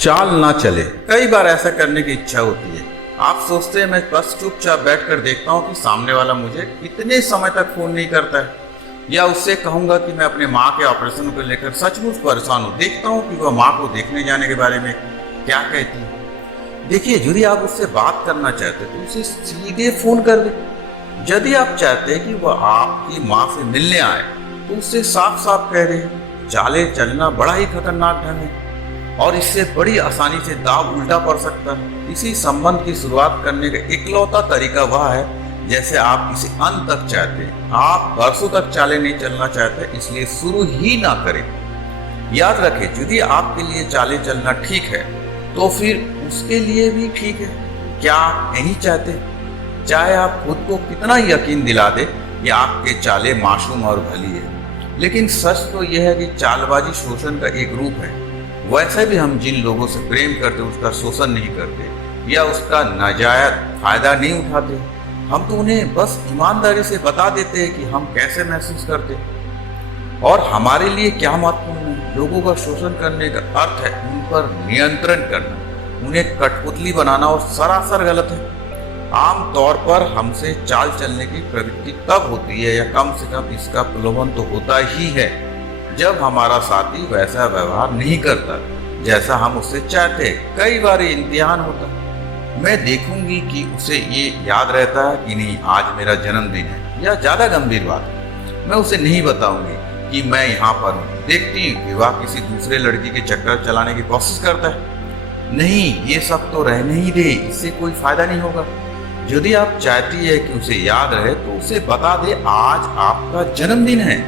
चाल ना चले। कई बार ऐसा करने की इच्छा होती है। आप सोचते हैं मैं बस चुपचाप बैठकर देखता हूँ कि सामने वाला मुझे कितने समय तक फोन नहीं करता है, या उससे कहूंगा कि मैं अपने माँ के ऑपरेशन को लेकर सचमुच परेशान हूँ, देखता हूँ कि वह माँ को देखने जाने के बारे में क्या कहती है। देखिए, यदि आप उससे बात करना चाहते तो उसे सीधे फोन कर दे। यदि आप चाहते हैं कि वह आपकी माँ से मिलने आए तो उससे साफ साफ कह दे। चाले चलना बड़ा ही खतरनाक ढंग है और इससे बड़ी आसानी से दाव उल्टा पड़ सकता है। इसी संबंध की शुरुआत करने का इकलौता तरीका वह है जैसे आप इसे अंत तक चाहते हैं। आप बरसों तक चाले नहीं चलना चाहते, इसलिए शुरू ही ना करें। याद रखें, यदि आपके लिए चाले चलना ठीक है तो फिर उसके लिए भी ठीक है। क्या आप नहीं चाहते? चाहे आप खुद को कितना यकीन दिला दे कि आपके चाले मासूम और भली है, लेकिन सच तो यह है कि चालबाजी शोषण का एक रूप है। वैसे भी हम जिन लोगों से प्रेम करते उसका शोषण नहीं करते या उसका नाजायज फायदा नहीं उठाते। हम तो उन्हें बस ईमानदारी से बता देते हैं कि हम कैसे महसूस करते और हमारे लिए क्या महत्वपूर्ण है। लोगों का शोषण करने का अर्थ है उन पर नियंत्रण करना, उन्हें कठपुतली बनाना, और सरासर गलत है। आमतौर पर हमसे चाल चलने की प्रवृत्ति तब होती है, या कम से कम इसका प्रलोभन तो होता ही है, जब हमारा साथी वैसा व्यवहार नहीं करता जैसा हम उससे चाहते हैं। कई बार ये इम्तिहान होता है। मैं देखूंगी कि उसे ये याद रहता है कि नहीं आज मेरा जन्मदिन है, या ज्यादा गंभीर बात है, मैं उसे नहीं बताऊंगी कि मैं यहाँ पर हूँ। देखती हूँ कि वह किसी दूसरे लड़की के चक्कर चलाने की कोशिश करता है। नहीं, ये सब तो रहने ही दे, इससे कोई फायदा नहीं होगा। यदि आप चाहती है कि उसे याद रहे तो उसे बता दे आज आपका जन्मदिन है।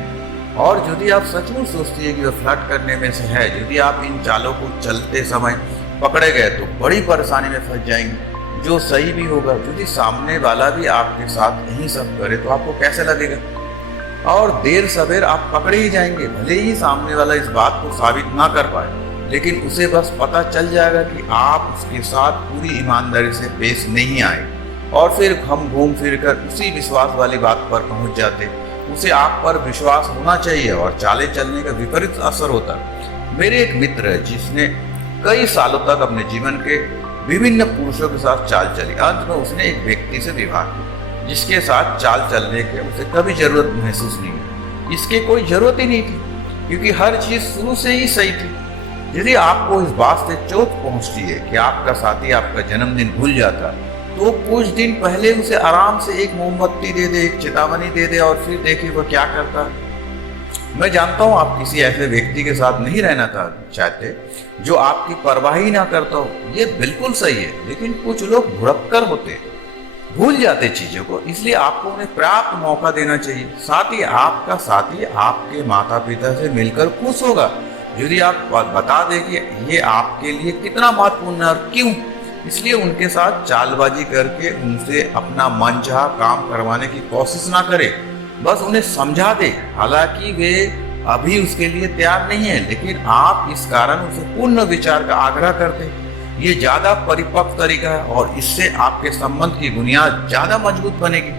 और यदि आप सचमुच सोचती है कि वह फ्लर्ट करने में से है, यदि आप इन चालों को चलते समय पकड़े गए तो बड़ी परेशानी में फंस जाएंगे, जो सही भी होगा। यदि सामने वाला भी आपके साथ यही सब करे तो आपको कैसे लगेगा? और देर सवेर आप पकड़े ही जाएंगे। भले ही सामने वाला इस बात को साबित ना कर पाए, लेकिन उसे बस पता चल जाएगा कि आप उसके साथ पूरी ईमानदारी से पेश नहीं आए, और फिर हम घूम फिर कर उसी विश्वास वाली बात पर पहुंच जाते। उसे आप पर विश्वास होना चाहिए और चाले चलने का विपरीत असर होता है। मेरे एक मित्र है जिसने कई सालों तक अपने जीवन के विभिन्न पुरुषों के साथ चाल चली। अंत में उसने एक व्यक्ति से विवाह किया जिसके साथ चाल चलने की उसे कभी जरूरत महसूस नहीं हुई। इसकी कोई जरूरत ही नहीं थी, क्योंकि हर चीज शुरू से ही सही थी। यदि आपको इस बात से चोट पहुंचती है कि आपका साथी आपका जन्मदिन भूल जाता तो कुछ दिन पहले उसे आराम से एक मोमबत्ती दे दे, एक चेतावनी दे दे, और फिर देखिए वह क्या करता है। मैं जानता हूं आप किसी ऐसे व्यक्ति के साथ नहीं रहना चाहते जो आपकी परवाह ही ना करता हो। ये बिल्कुल सही है, लेकिन कुछ लोग भुड़क्कर होते, भूल जाते चीजों को, इसलिए आपको उन्हें पर्याप्त मौका देना चाहिए। साथ ही आपका साथी आपके माता पिता से मिलकर खुश होगा यदि आप बता दें कि ये आपके लिए कितना महत्वपूर्ण है और क्यों। इसलिए उनके साथ चालबाजी करके उनसे अपना मनचाहा काम करवाने की कोशिश ना करें, बस उन्हें समझा दे। हालांकि वे अभी उसके लिए तैयार नहीं है, लेकिन आप इस कारण उसे पूर्ण विचार का आग्रह करते। ये ज्यादा परिपक्व तरीका है और इससे आपके संबंध की बुनियाद ज्यादा मजबूत बनेगी।